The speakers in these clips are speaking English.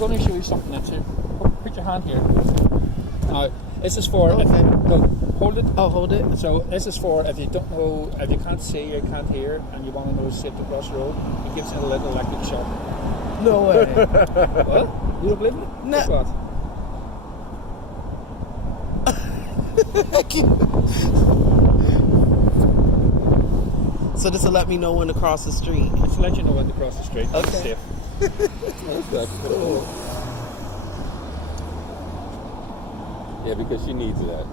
I'm going to show you something that's here. Put your hand here. Now, this is for if no, hold it. Oh, hold it. So this is for if you don't know, if you can't see or can't hear, and you want to know safe to cross the road. It gives you a little electric shock. No way. What? You don't believe me? No. What? So this will let me know when to cross the street. It's to let you know when to cross the street. Okay. It's safe. That's cool. Yeah, because she needs that.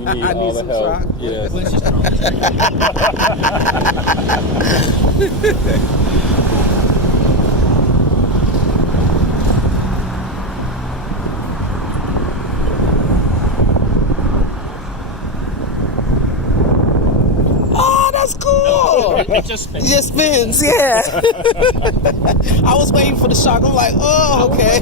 You need I all need the some help. shock. Yes. Well, it's just wrong. Oh, that's cool. It just spins. It just spins, yeah. I was waiting for the shock. I'm like, oh, okay.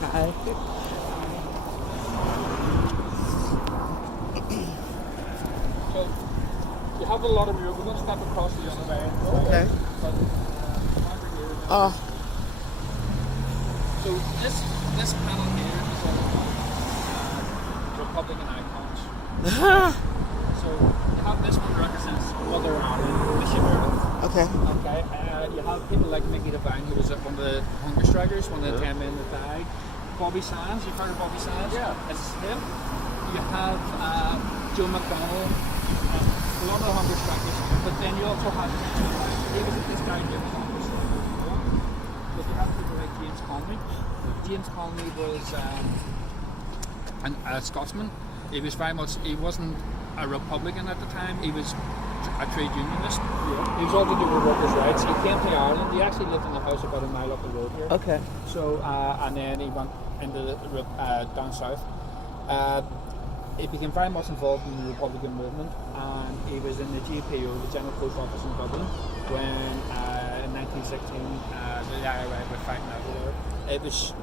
Hi. So you have a lot of room. We're going to step across the other way. Okay. But, Oh, so this panel here is all Republican icons. So you have this one represents Mother Ireland, the shipper. okay. Okay. You have people like Mickey Devine, who was one of the hunger strikers, one of the 10 men that died. Bobby Sands, you've heard of Bobby Sands? Yeah. It's him. You have Joe McDonnell, a lot of hunger strikers, but then you also have this guy here. But you have people like James Connolly. James Connolly was a Scotsman. He was very much, he wasn't a Republican at the time, he was a trade unionist. Yeah. He was all to do with workers' rights. He came to Ireland, he actually lived in a house about a mile up the road here. Okay. So, and then he went into down south. He became very much involved in the Republican movement, and he was in the GPO, the General Post Office in Dublin, when in 1916 the IRA were fighting out there. It was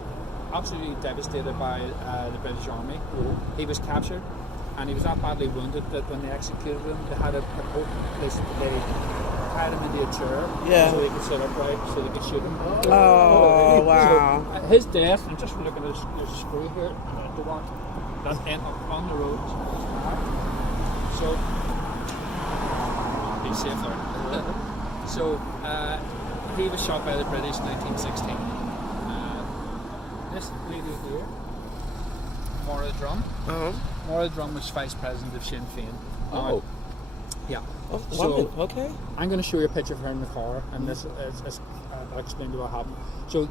absolutely devastated by the British Army. Mm-hmm. He was captured, and he was that badly wounded that when they executed him, they had a place they tied him into a chair so he could sit upright, so they could shoot him. Oh, wow. So, his death, I'm just looking at there's a screw here, the one that's on the road. So, be safe there. So, he was shot by the British in 1916. This lady here, Maura Drum. Maura Drum was vice president of Sinn Féin. Oh. Yeah. Oh, So, okay. I'm going to show you a picture of her in the car, and this is I'll explain to you what happened. So,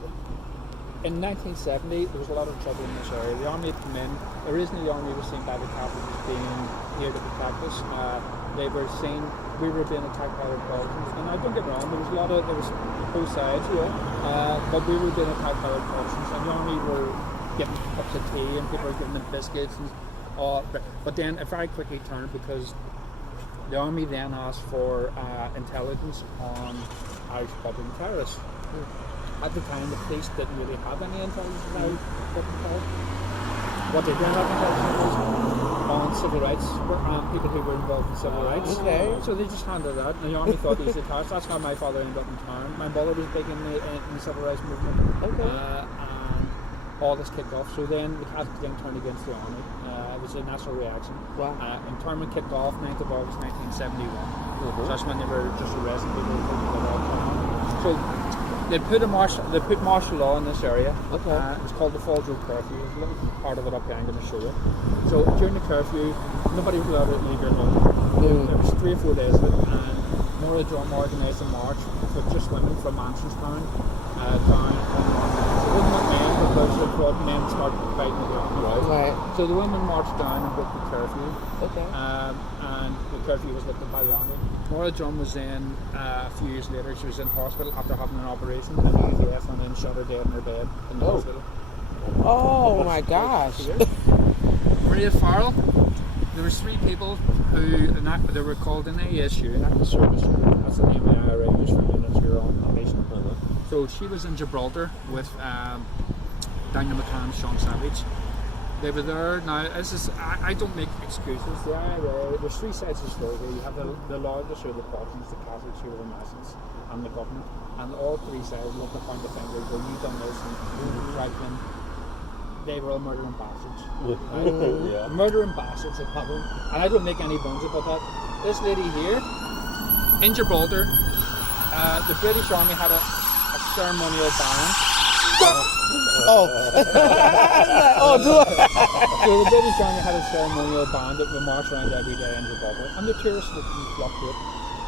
in 1970, there was a lot of trouble in this area. The army had come in. Originally, the army was seen by the Catholics as being here to protect us. They were seen, we were being attacked by the Protestants. And now, don't get me wrong, there was both sides, but we were being attacked by the Protestants, and the army were giving cups of tea, and people were giving them biscuits, and all. But then it very quickly turned because the army then asked for intelligence on Irish Republican terrorists. At the time, the police didn't really have any intelligence on Irish Republican terrorists. What they did have intelligence was on civil rights, people who were involved in civil rights. Okay. So they just handed that, and the army thought these were terrorists. That's how my father ended up in town. My mother was big in the civil rights movement. Okay. And all this kicked off. So then the Catholics then turned against the army. It was a national reaction. Wow. Internment kicked off 9th of August 1971. So that's when they were just arresting people. So they put martial law in this area. Okay. It's called the Falls Road Curfew. There's a little part of it up here I'm going to show you. So during the curfew, nobody was allowed to leave their home. There was 3 or 4 days of it, and Maura Drum organised a march with just women from Mansionstown down. So it wasn't men because they thought men started fighting the army. Right. So the women marched down and broke the curfew. Okay. And the curfew was lifted by the army. Maura Drum was in a few years later. She was in hospital after having an operation, and the UDF went in and shot her dead in her bed in the hospital. Oh my gosh. Maria Farrell. There was 3 people who they were called in ASU, National Service. That's the name the IRA used for units here on the nation. So she was in Gibraltar with Daniel McCann, Sean Savage. They were there. Now, I don't make excuses. The IRA, there's three sides of the story here. You have the largest or the bottoms, the Catholic sort of masses, and the government. And all three sides love to point the finger, go, you done this, and you Franklin. They were all murdering bastards. Right? Yeah. Murdering bastards at Pablo. And I don't make any bones about that. This lady here, in Gibraltar, the British Army had a ceremonial ban. Oh. Oh, do it. So the British Army had a ceremonial band that would march around every day in Gibraltar, and the tourists would flock to it.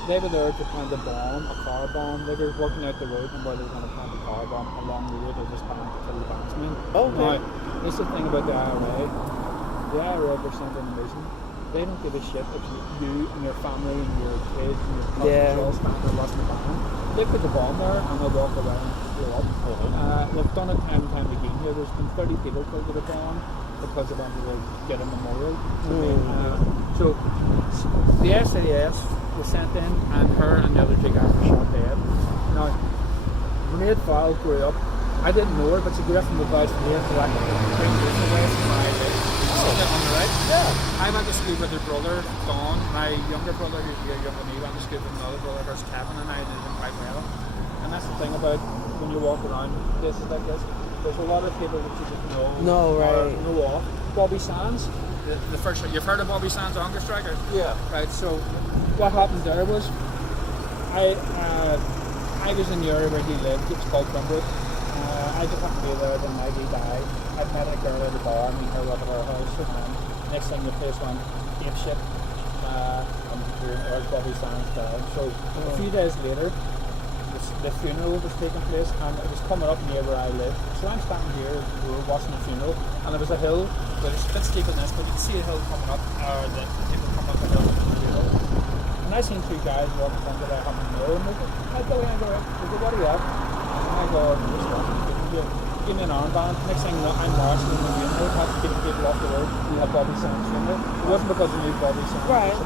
They were there to plant a bomb, a car bomb. They were working out the road and where they were going to plant a car bomb along the road of this band to kill the bandsmen. Okay. Now, this is the thing about the IRA. The IRA were sent in a mission. They don't give a shit if you and your family and your kids and your cousins all stand there watching the band. They put the bomb there and they'll walk away and blow up. They've done it time and time again here. There's been 30 people killed with a bomb because they wanted to get a memorial. So the SAS was sent in, and her and the other two guys were shot dead. Now, Renee Fowle grew up. I didn't know her, but she grew up from the Belfast near to like the west of my life. On the right. Yeah. I went to school with her brother, Don. My younger brother, who's a year younger than me, went to school with another brother, there's Kevin, and I knew them quite well. And that's the thing about when you walk around places like this. There's a lot of people that you just know. No, right. Or know of. Bobby Sands, the first one. You've heard of Bobby Sands, hunger striker? Yeah. Right. So what happened there was, I was in the area where he lived. It's called Cumberland. I just happened to be there the night he died. I'd met a girl at the bar and we met up at our house. Next thing the place went ape shit. And Bobby Sands died. So a few days later, the funeral was taking place and it was coming up near where I live. So I'm standing here, we were watching the funeral, and there was a hill, but it's a bit steep in this, but you can see a hill coming up, or the people coming up the hill. And I seen two guys walking down that I happen to know, and they go, "Hi Billy," I go, "What are you at?" And I go, "Just watching." Give me an armband. Next thing I'm marching in the funeral, had to keep people off the road. At Bobby Sands funeral. It wasn't because I knew Bobby Sands, Right.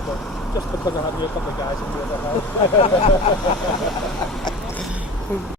Just because I had a couple of guys in the other house.